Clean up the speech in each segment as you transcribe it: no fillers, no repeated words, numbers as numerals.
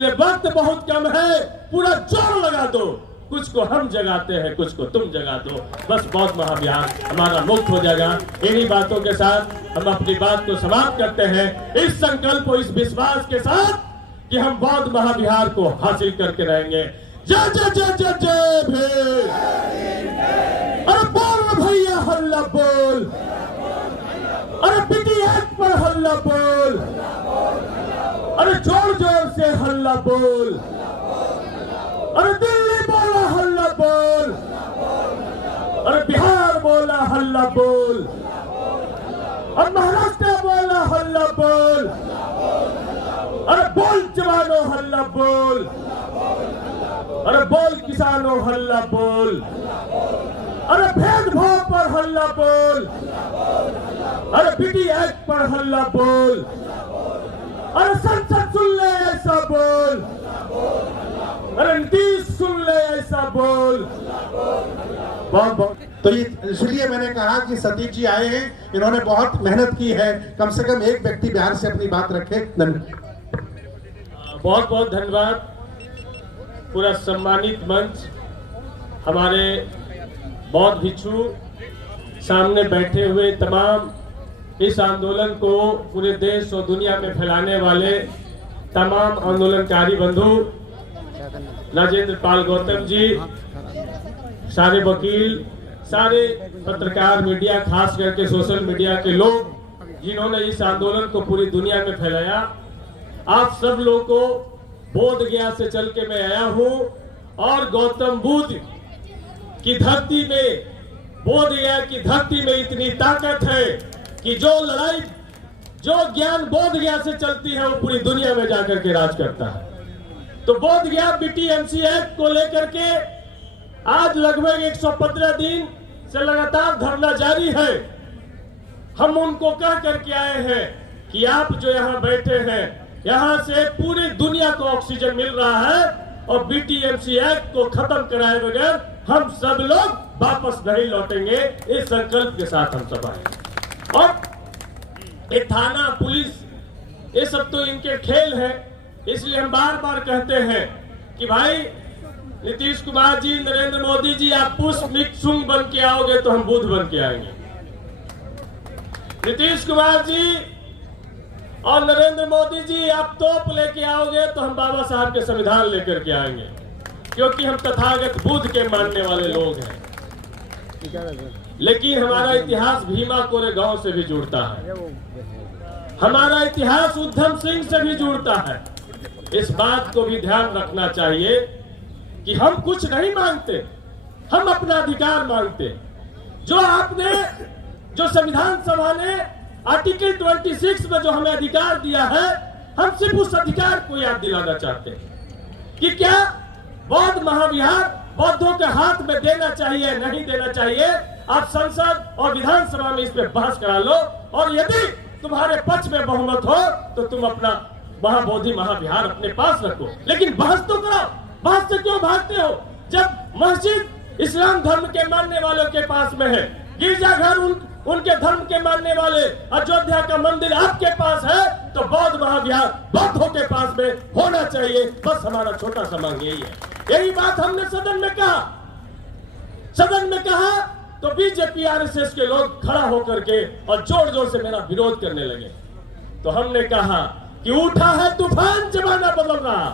वक्त बहुत कम है, पूरा जोर लगा दो। कुछ को हम जगाते हैं, कुछ को तुम जगा दो। बस बौद्ध महाविहार हमारा मुक्त हो जाएगा। इन्हीं बातों के साथ हम अपनी बात को समाप्त करते हैं, इस संकल्प और इस विश्वास के साथ कि हम बौद्ध महाविहार को हासिल करके रहेंगे। जय जय जय जय जय भीम। अरे बोल भैया हल्ला बोल, अरे BTS पर हल्ला बोल, अरे जोर जोर से हल्ला बोल, अरे दिल्ली बोला हल्ला बोल, अरे बिहार बोला हल्ला बोल, और महाराष्ट्र बोला हल्ला बोल, अरे बोल जवानों हल्ला बोल, अरे बोल किसानों हल्ला बोल, अरे भेदभाव पर हल्ला बोल, अरे BTS पर हल्ला बोल, अरे संसद सुन ले ऐसा बोल, अरे नीतीश सुन ले ऐसा बोल। बहुत बहुत तो इसलिए मैंने कहा कि सतीश जी आए हैं, इन्होंने बहुत मेहनत की है। कम से कम एक व्यक्ति बिहार से अपनी बात रखे। बहुत बहुत धन्यवाद। पूरा सम्मानित मंच, हमारे बौद्ध भिक्षु, सामने बैठे हुए तमाम इस आंदोलन को पूरे देश और दुनिया में फैलाने वाले तमाम आंदोलनकारी बंधु, राजेंद्र पाल गौतम जी, सारे वकील, सारे पत्रकार, मीडिया, खास करके सोशल मीडिया के लोग जिन्होंने इस आंदोलन को पूरी दुनिया में फैलाया, आप सब लोगों को बोध गया से चल के मैं आया हूं और गौतम बुद्ध की धरती में, बोध गया की धरती में इतनी ताकत है कि जो लड़ाई, जो ज्ञान बोध गया से चलती है वो पूरी दुनिया में जाकर के राज करता है। तो बोध गया BTMC एक्ट को लेकर के आज लगभग 115 दिन से लगातार धरना जारी है। हम उनको कह करके आए हैं कि आप जो यहाँ बैठे हैं, यहाँ से पूरी दुनिया को ऑक्सीजन मिल रहा है और BTMC एक्ट को खत्म कराए बगैर हम सब लोग वापस नहीं लौटेंगे। इस संकल्प के साथ हम सब आए। और ये थाना, पुलिस, ये सब तो इनके खेल है। इसलिए हम बार बार कहते हैं कि भाई नीतीश कुमार जी, नरेंद्र मोदी जी, आप पुष्प मिक्षुंग बन के आओगे तो हम बुद्ध बन के आएंगे। नीतीश कुमार जी और नरेंद्र मोदी जी, आप तोप लेके आओगे तो हम बाबा साहब के संविधान लेकर के आएंगे, क्योंकि हम तथागत बुद्ध के मानने वाले लोग हैं। लेकिन हमारा इतिहास भीमा कोरेगांव से भी जुड़ता है, हमारा इतिहास उधम सिंह से भी जुड़ता है। इस बात को भी ध्यान रखना चाहिए कि हम कुछ नहीं मांगते, हम अपना अधिकार मांगते। जो आपने, जो संविधान सभा ने आर्टिकल 26 में जो हमें अधिकार दिया है, हम सिर्फ उस अधिकार को याद दिलाना चाहते हैं कि क्या बौद्ध महाविहार बौद्धों के हाथ में देना चाहिए, नहीं देना चाहिए। आप संसद और विधानसभा में इस पे बहस करा लो, और यदि तुम्हारे पक्ष में बहुमत हो तो तुम अपना महाबोधि महाविहार अपने पास रखो। लेकिन बहस तो करो, बहस से क्यों भागते हो? जब मस्जिद इस्लाम धर्म के मानने वालों के पास में है, गिरजाघर उनके धर्म के मानने वाले, अयोध्या का मंदिर आपके पास है, तो बौद्ध महाविहार बौद्धों के पास में होना चाहिए। बस हमारा छोटा सा मांग यही है। यही बात हमने सदन में कहा। सदन में कहा तो बीजेपी RSS के लोग खड़ा होकर के और जोर जोर से मेरा विरोध करने लगे। तो हमने कहा कि उठा है तूफान, जमाना बदल रहा,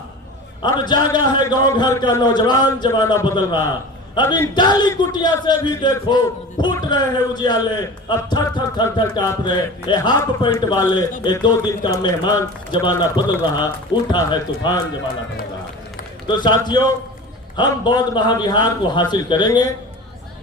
अब जागा है गांव घर का नौजवान, जमाना बदल रहा। अब इन टाली कुटिया से भी देखो फूट रहे हैं उजियाले, अब थर थर थर थर कांप रहे ये हाफ पैंट वाले, ये 2 दिन का मेहमान, जमाना बदल रहा, उठा है तूफान, जमाना बदल रहा। तो साथियों, हम बौद्ध महाविहार को हासिल करेंगे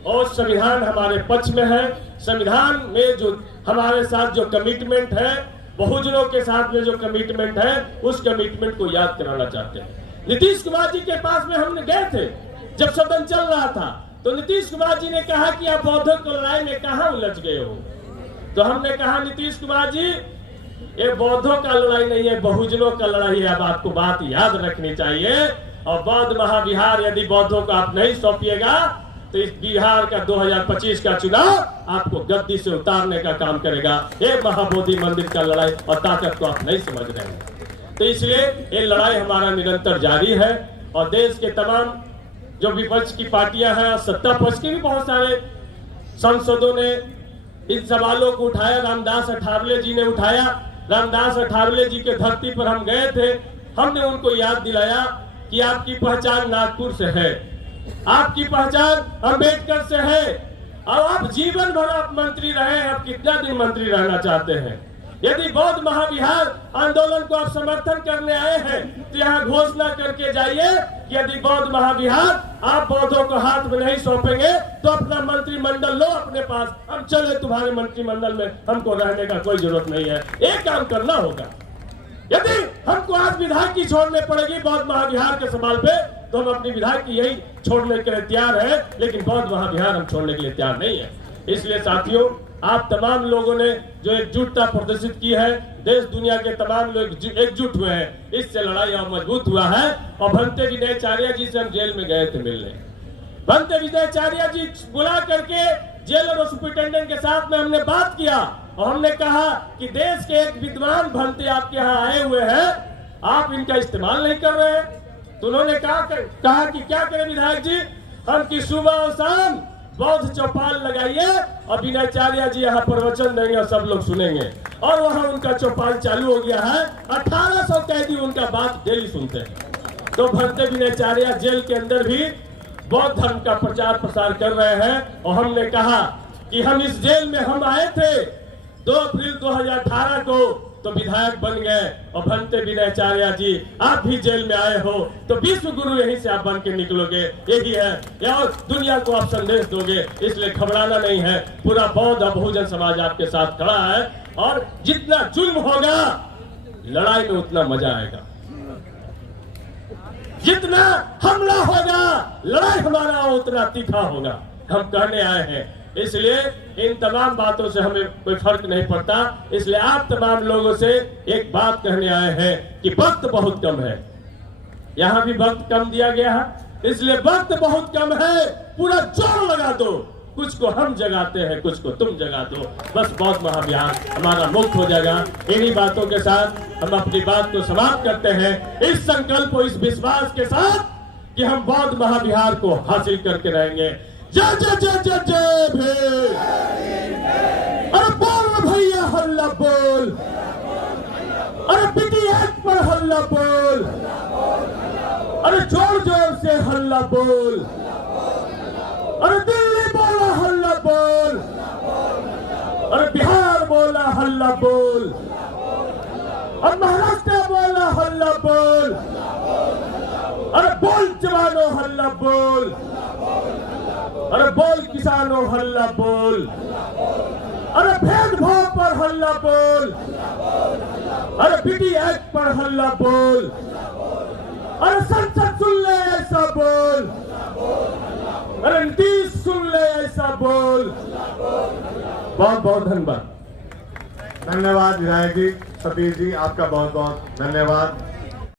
और संविधान हमारे पक्ष में है। संविधान में जो हमारे साथ जो कमिटमेंट है, बहुजनों के साथ में जो कमिटमेंट है, उस कमिटमेंट को याद कराना चाहते हैं। नीतीश कुमार जी के पास में हमने गए थे जब सदन चल रहा था, तो नीतीश कुमार जी ने कहा कि आप बौद्धों की लड़ाई में कहां उलझ गए हो? तो हमने कहा नीतीश कुमार जी, ये बौद्धों का लड़ाई नहीं है, बहुजनों का लड़ाई है। अब आपको बात याद रखनी चाहिए। और बौद्ध महाविहार यदि बौद्धों को आप नहीं सौंपिएगा तो इस बिहार का 2025 का चुनाव आपको गद्दी से उतारने का काम करेगा। ये महाबोधि मंदिर का लड़ाई और ताकत को आप नहीं समझ रहे हैं। तो इसलिए ये लड़ाई हमारा निरंतर जारी है और देश के तमाम जो विपक्ष की पार्टियां हैं, सत्ता पक्ष के भी बहुत सारे सांसदों ने इन सवालों को उठाया। रामदास अठावले जी ने उठाया। रामदास अठावले जी के धरती पर हम गए थे, हमने उनको याद दिलाया कि आपकी पहचान नागपुर से है, आपकी पहचान अंबेडकर से है और आप जीवन भर आप मंत्री रहे हैं, आप कितना दिन मंत्री रहना चाहते हैं? यदि बौद्ध महाविहार आंदोलन को आप समर्थन करने आए हैं तो यहाँ घोषणा करके जाइए कि यदि बौद्ध महाविहार आप बौद्धों को हाथ में नहीं सौंपेंगे तो अपना मंत्रिमंडल लो अपने पास, हम चले तुम्हारे मंत्रिमंडल में, हमको रहने का कोई जरूरत नहीं है। एक काम करना होगा, यदि हमको आज विधायक की छोड़ने पड़ेगी बौद्ध महाविहार के सवाल पे तो हम अपनी विधायक की यही छोड़ने के लिए तैयार है, लेकिन बौद्ध महाविहार हम छोड़ने के लिए तैयार नहीं है। इसलिए साथियों, आप तमाम लोगों ने जो एकजुटता प्रदर्शित की है, देश दुनिया के तमाम लोग एकजुट हुए हैं, इससे लड़ाई और मजबूत हुआ है। और भंते विनयचार्य जी से हम जेल में गए थे मिलने। भंते विनयचार्य जी बुला करके जेलर और सुपरिटेंडेंट के साथ में हमने बात किया और हमने कहा कि देश के एक विद्वान भंते आपके यहाँ आए हुए हैं, आप इनका इस्तेमाल नहीं कर रहे हैं। तो उन्होंने कहा कि क्या करें विधायक जी, हम की सुबह और शाम बौद्ध चौपाल लगाइए और विनयचार्य जी यहाँ प्रवचन देंगे और सब लोग सुनेंगे। और वहाँ उनका चौपाल चालू हो गया है, 1800 कैदी उनका बात डेली सुनते हैं। तो भंते विनयचार्य जेल के अंदर भी बौद्ध धर्म का प्रचार प्रसार कर रहे हैं। और हमने कहा कि हम इस जेल में हम आए थे 2 अप्रैल 2018 को, तो विधायक बन गए। और भंते विनयचार्य जी आप भी जेल में आए हो तो विश्व गुरु यहीं से आप बन के निकलोगे, यही है, और दुनिया को आप संदेश दोगे। इसलिए घबराना नहीं है, पूरा बौद्ध और बहुजन समाज आपके साथ खड़ा है। और जितना जुल्म होगा लड़ाई में उतना मजा आएगा, जितना हमला होगा लड़ाई हमारा उतना तीखा होगा, हम कहने आए हैं। इसलिए इन तमाम बातों से हमें कोई फर्क नहीं पड़ता। इसलिए आप तमाम लोगों से एक बात कहने आए हैं कि वक्त बहुत कम है, यहाँ भी वक्त कम दिया गया है, इसलिए वक्त बहुत कम है, पूरा जोर लगा दो। कुछ को हम जगाते हैं, कुछ को तुम जगा दो, बस बौद्ध महाविहार हमारा मुक्त हो जाएगा। इन्हीं बातों के साथ हम अपनी बात को समाप्त करते हैं, इस संकल्प और इस विश्वास के साथ कि हम बौद्ध महाविहार को हासिल करके रहेंगे। जय जय जय जय जय भीम। अरे बोल भैया हल्ला बोल, अरे BTS पर हल्ला बोल, अरे जोर जोर से हल्ला बोल, अरे दिल्ली बोला हल्ला बोल, अरे बिहार बोला हल्ला बोल, और महाराष्ट्र बोला हल्ला बोल, अरे बोल जवानों हल्ला बोल, अरे बोल किसानों हल्ला बोल, अरे भेदभाव पर हल्ला बोल, अरे BTS पर हल्ला बोल, अरे संसद सुन ले ऐसा बोल, अरे नीतीश सुन ले ऐसा बोल। बहुत बहुत धन्यवाद। धन्यवाद विधायक जी, सतीश जी, आपका बहुत बहुत धन्यवाद।